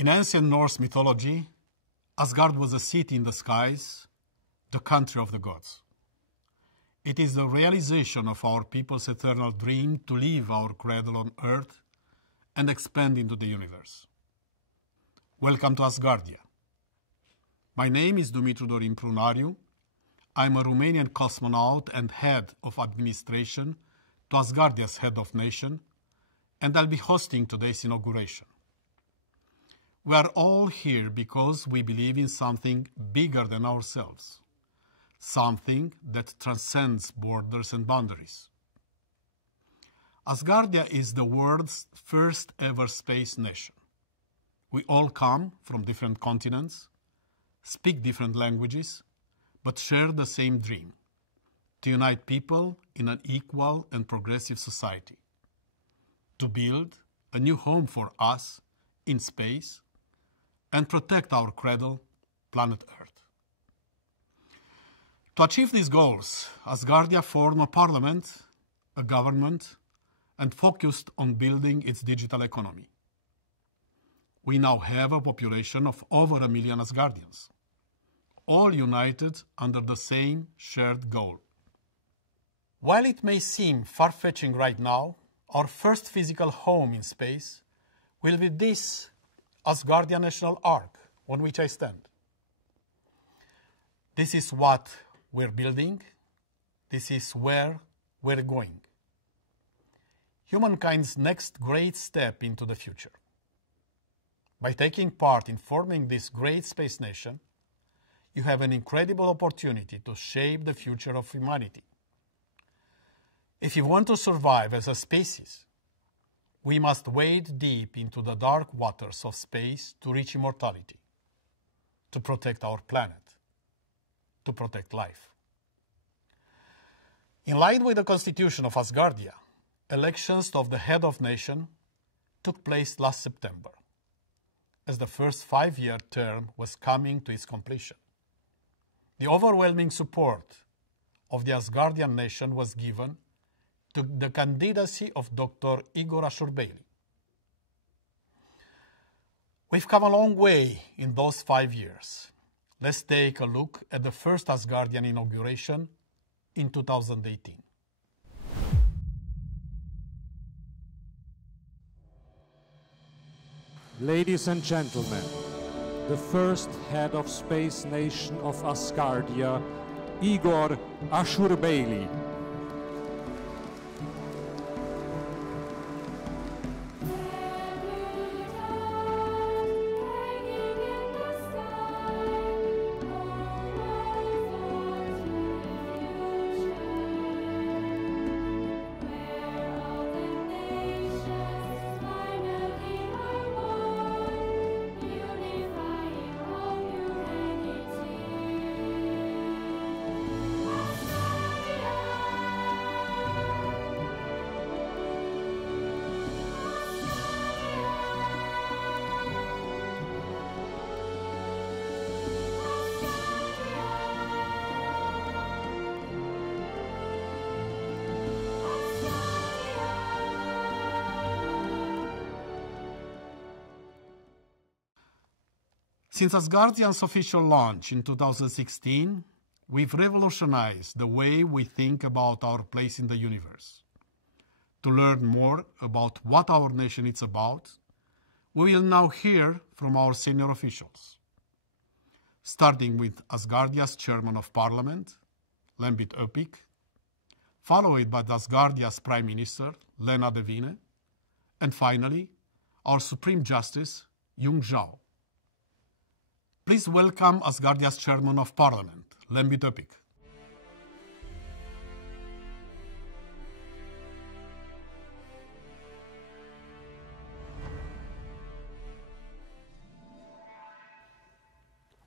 In ancient Norse mythology, Asgard was a city in the skies, the country of the gods. It is the realization of our people's eternal dream to leave our cradle on earth and expand into the universe. Welcome to Asgardia. My name is Dumitru Dorin Prunariu. I'm a Romanian cosmonaut and head of administration to Asgardia's head of nation, and I'll be hosting today's inauguration. We are all here because we believe in something bigger than ourselves, something that transcends borders and boundaries. Asgardia is the world's first ever space nation. We all come from different continents, speak different languages, but share the same dream: to unite people in an equal and progressive society, to build a new home for us in space, and protect our cradle, planet Earth. To achieve these goals, Asgardia formed a parliament, a government, and focused on building its digital economy. We now have a population of over 1 million Asgardians, all united under the same shared goal. While it may seem far-fetching right now, our first physical home in space will be this Asgardia National Ark on which I stand. This is what we're building. This is where we're going. Humankind's next great step into the future. By taking part in forming this great space nation, you have an incredible opportunity to shape the future of humanity. If you want to survive as a species, we must wade deep into the dark waters of space to reach immortality, to protect our planet, to protect life. In line with the constitution of Asgardia, elections of the head of nation took place last September, as the first 5-year term was coming to its completion. The overwhelming support of the Asgardian nation was given to the candidacy of Dr. Igor Ashurbeyli. We've come a long way in those 5 years. Let's take a look at the first Asgardian inauguration in 2018. Ladies and gentlemen, the first head of space nation of Asgardia, Igor Ashurbeyli. Since Asgardian's official launch in 2016, we've revolutionized the way we think about our place in the universe. To learn more about what our nation is about, we will now hear from our senior officials, starting with Asgardia's Chairman of Parliament, Lembit Öpik, followed by Asgardia's Prime Minister, Lena Devine, and finally, our Supreme Justice, Yung Zhao. Please welcome Asgardia's Chairman of Parliament, Lembit Öpik.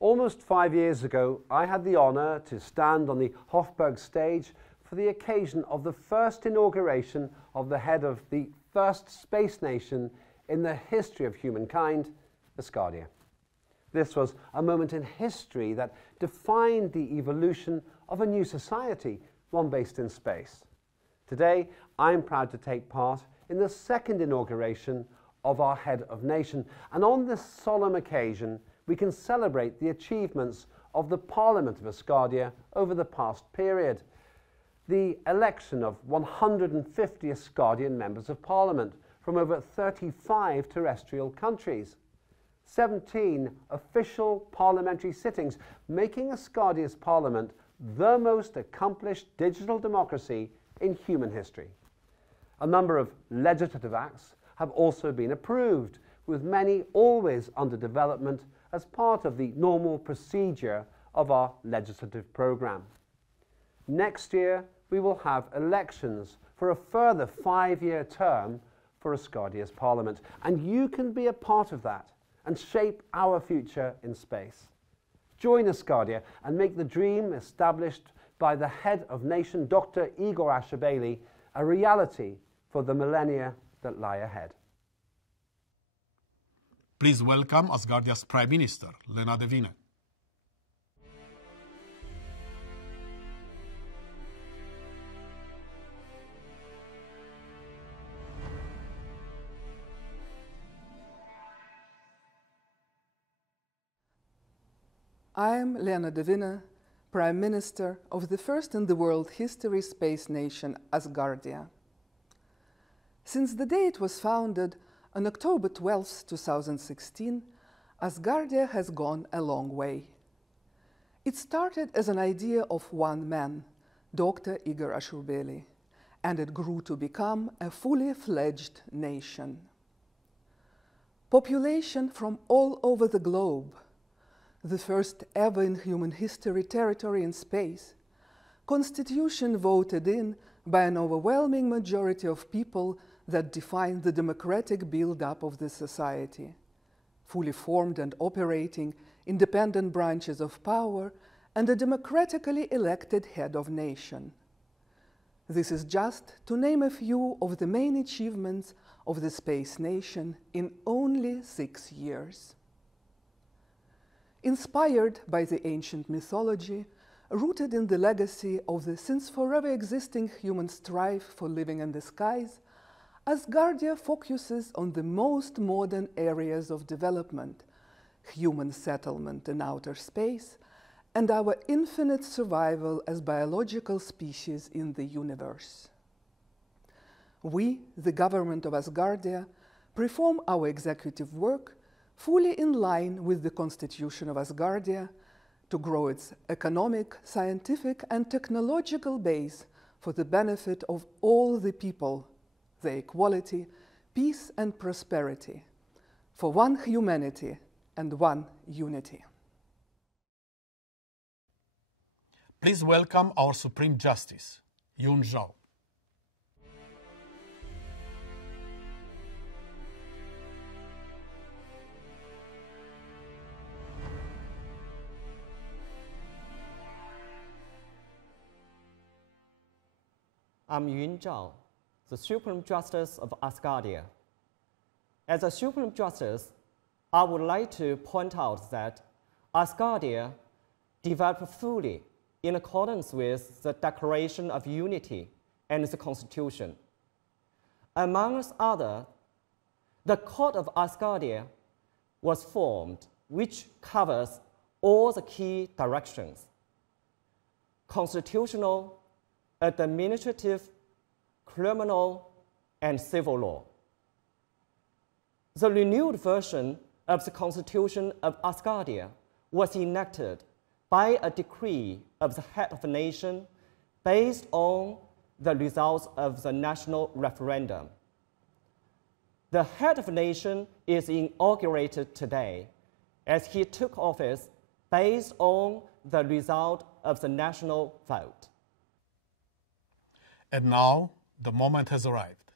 Almost 5 years ago, I had the honour to stand on the Hofburg stage for the occasion of the first inauguration of the head of the first space nation in the history of humankind, Asgardia. This was a moment in history that defined the evolution of a new society, one based in space. Today, I'm proud to take part in the second inauguration of our head of nation. And on this solemn occasion, we can celebrate the achievements of the Parliament of Asgardia over the past period. The election of 150 Asgardian members of Parliament from over 35 terrestrial countries. 17 official parliamentary sittings, making Asgardia's Parliament the most accomplished digital democracy in human history. A number of legislative acts have also been approved, with many always under development as part of the normal procedure of our legislative programme. Next year, we will have elections for a further 5-year term for Asgardia's Parliament, and you can be a part of that and shape our future in space. Join Asgardia and make the dream established by the head of nation, Dr. Igor Ashurbeyli, a reality for the millennia that lie ahead. Please welcome Asgardia's Prime Minister, Lena de Vinne. I am Lena de Vinne, Prime Minister of the first in the world history space nation, Asgardia. Since the day it was founded on October 12, 2016, Asgardia has gone a long way. It started as an idea of one man, Dr. Igor Ashurbeyli, and it grew to become a fully fledged nation. Population from all over the globe, the first ever in human history territory in space, constitution voted in by an overwhelming majority of people that define the democratic build-up of the society, fully formed and operating independent branches of power, and a democratically elected head of nation. This is just to name a few of the main achievements of the space nation in only 6 years. Inspired by the ancient mythology, rooted in the legacy of the since forever existing human strife for living in the skies, Asgardia focuses on the most modern areas of development, human settlement in outer space, and our infinite survival as biological species in the universe. We, the government of Asgardia, perform our executive work fully in line with the Constitution of Asgardia to grow its economic, scientific, and technological base for the benefit of all the people, their equality, peace, and prosperity, for one humanity and one unity. Please welcome our Supreme Justice, Yun Zhao. I'm Yun Zhao, the Supreme Justice of Asgardia. As a Supreme Justice, I would like to point out that Asgardia developed fully in accordance with the Declaration of Unity and the Constitution. Amongst others, the Court of Asgardia was formed, which covers all the key directions: constitutional, administrative, criminal, and civil law. The renewed version of the Constitution of Asgardia was enacted by a decree of the head of the nation based on the results of the national referendum. The head of the nation is inaugurated today as he took office based on the result of the national vote. And now, the moment has arrived.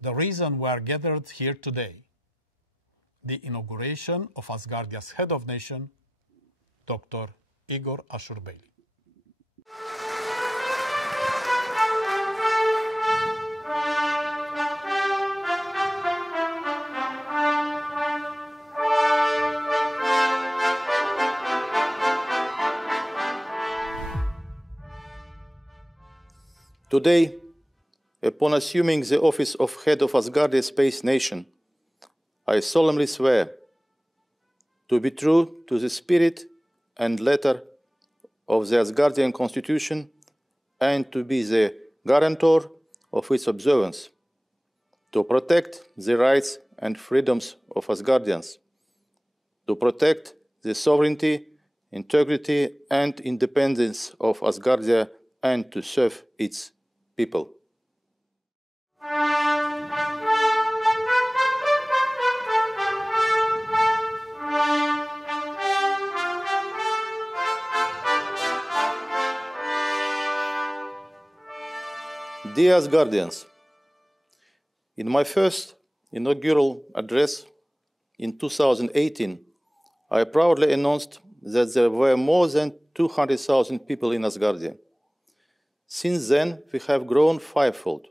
The reason we are gathered here today, the inauguration of Asgardia's head of nation, Dr. Igor Ashurbeyli. Today, a upon assuming the office of head of Asgardia Space Nation, I solemnly swear to be true to the spirit and letter of the Asgardian Constitution and to be the guarantor of its observance, to protect the rights and freedoms of Asgardians, to protect the sovereignty, integrity, and independence of Asgardia, and to serve its people. Dear Asgardians, in my first inaugural address in 2018, I proudly announced that there were more than 200,000 people in Asgardia. Since then, we have grown fivefold.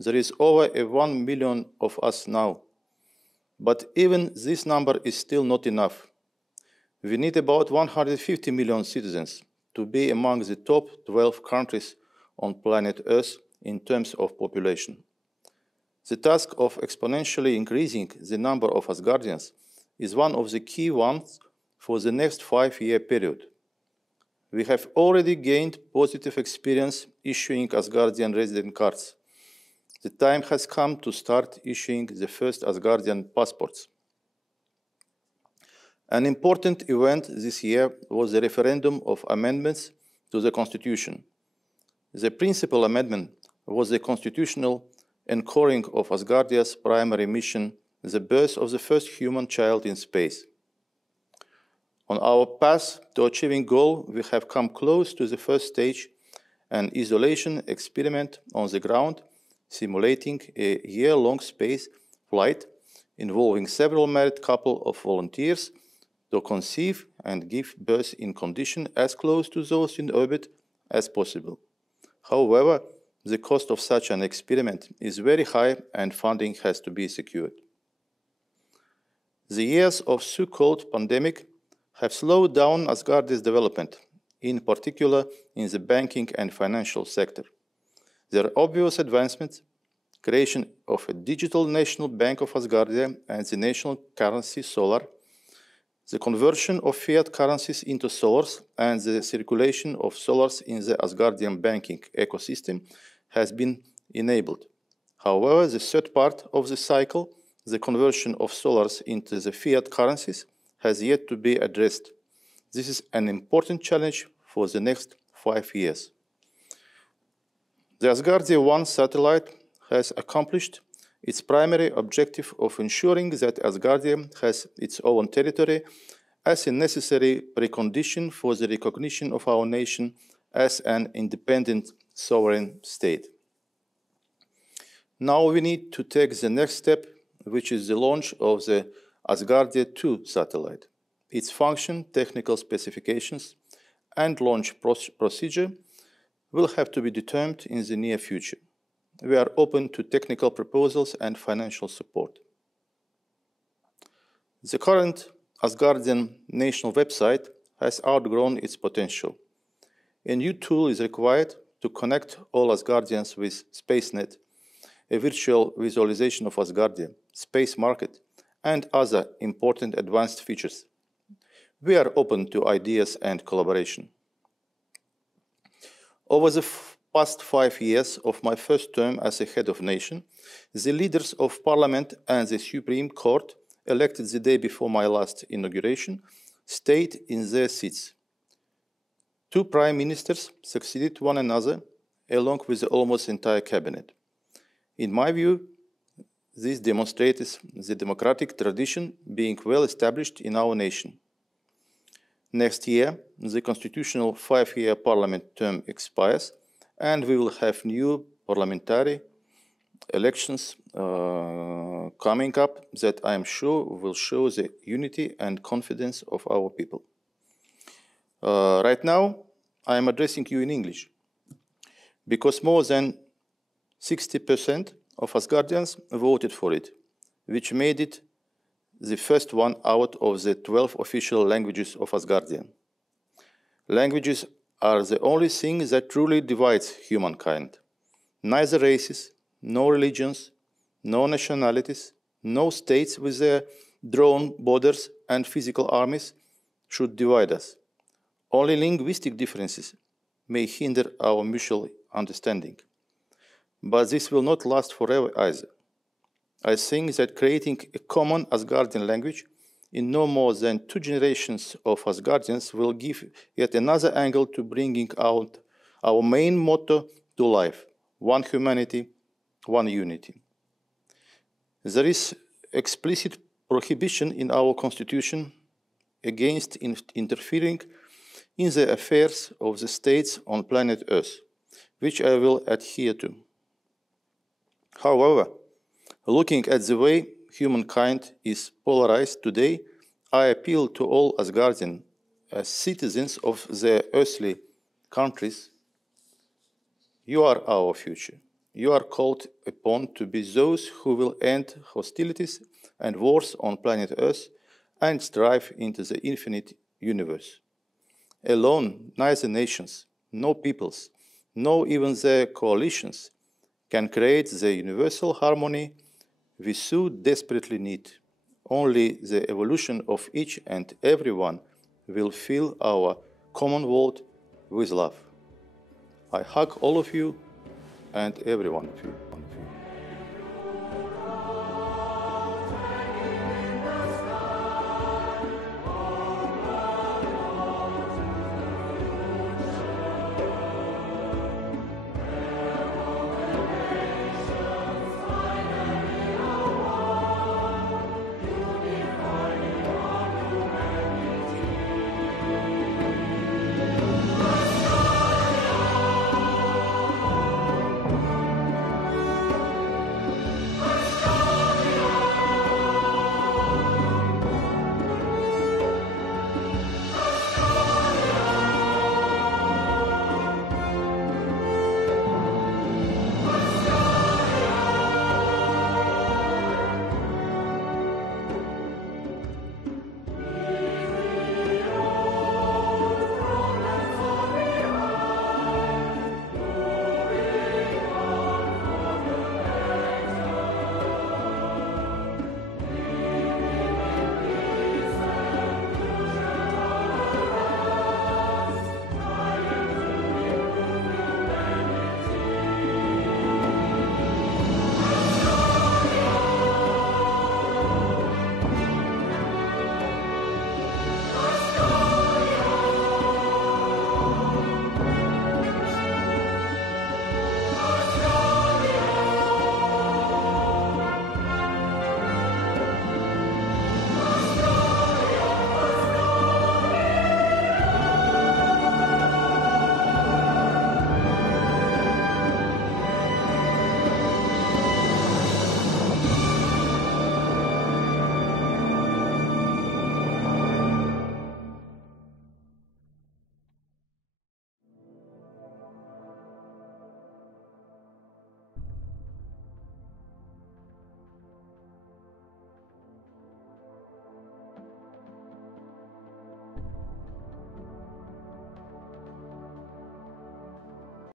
There is over 1 million of us now. But even this number is still not enough. We need about 150 million citizens to be among the top 12 countries on planet Earth in terms of population. The task of exponentially increasing the number of Asgardians is one of the key ones for the next 5-year period. We have already gained positive experience issuing Asgardian resident cards. The time has come to start issuing the first Asgardian passports. An important event this year was the referendum of amendments to the Constitution. The principal amendment was the constitutional anchoring of Asgardia's primary mission, the birth of the first human child in space. On our path to achieving goal, we have come close to the first stage, an isolation experiment on the ground, simulating a year-long space flight involving several married couples of volunteers to conceive and give birth in conditions as close to those in orbit as possible. However, the cost of such an experiment is very high and funding has to be secured. The years of so-called pandemic have slowed down Asgardia's development, in particular in the banking and financial sector. There are obvious advancements: creation of a digital national bank of Asgardia and the national currency solar, the conversion of fiat currencies into solars, and the circulation of solars in the Asgardian banking ecosystem has been enabled. However, the third part of the cycle, the conversion of solars into the fiat currencies, has yet to be addressed. This is an important challenge for the next 5 years. The Asgardia 1 satellite has accomplished its primary objective of ensuring that Asgardia has its own territory as a necessary precondition for the recognition of our nation as an independent sovereign state. Now we need to take the next step, which is the launch of the Asgardia 2 satellite. Its function, technical specifications, and launch procedure will have to be determined in the near future. We are open to technical proposals and financial support. The current Asgardian national website has outgrown its potential. A new tool is required to connect all Asgardians with SpaceNet, a virtual visualization of Asgardia, space market, and other important advanced features. We are open to ideas and collaboration. Over the past 5 years of my first term as a head of nation, the leaders of parliament and the Supreme Court, elected the day before my last inauguration, stayed in their seats. 2 prime ministers succeeded one another, along with the almost entire cabinet. In my view, this demonstrates the democratic tradition being well established in our nation. Next year, the constitutional 5-year parliament term expires, and we will have new parliamentary elections coming up that I am sure will show the unity and confidence of our people. Right now, I am addressing you in English, because more than 60% of Asgardians voted for it, which made it the first one out of the 12 official languages of Asgardia. Languages are the only thing that truly divides humankind. Neither races, no religions, no nationalities, no states with their drawn borders and physical armies should divide us. Only linguistic differences may hinder our mutual understanding. But this will not last forever either. I think that creating a common Asgardian language in no more than 2 generations of Asgardians will give yet another angle to bringing out our main motto to life: one humanity, one unity. There is explicit prohibition in our constitution against interfering in the affairs of the states on planet Earth, which I will adhere to. However, looking at the way humankind is polarized today, I appeal to all Asgardians as citizens of their earthly countries. You are our future. You are called upon to be those who will end hostilities and wars on planet Earth and strive into the infinite universe. Alone, neither nations, no peoples, no even their coalitions can create the universal harmony we so desperately need. Only the evolution of each and every one will fill our common world with love. I hug all of you and every one of you.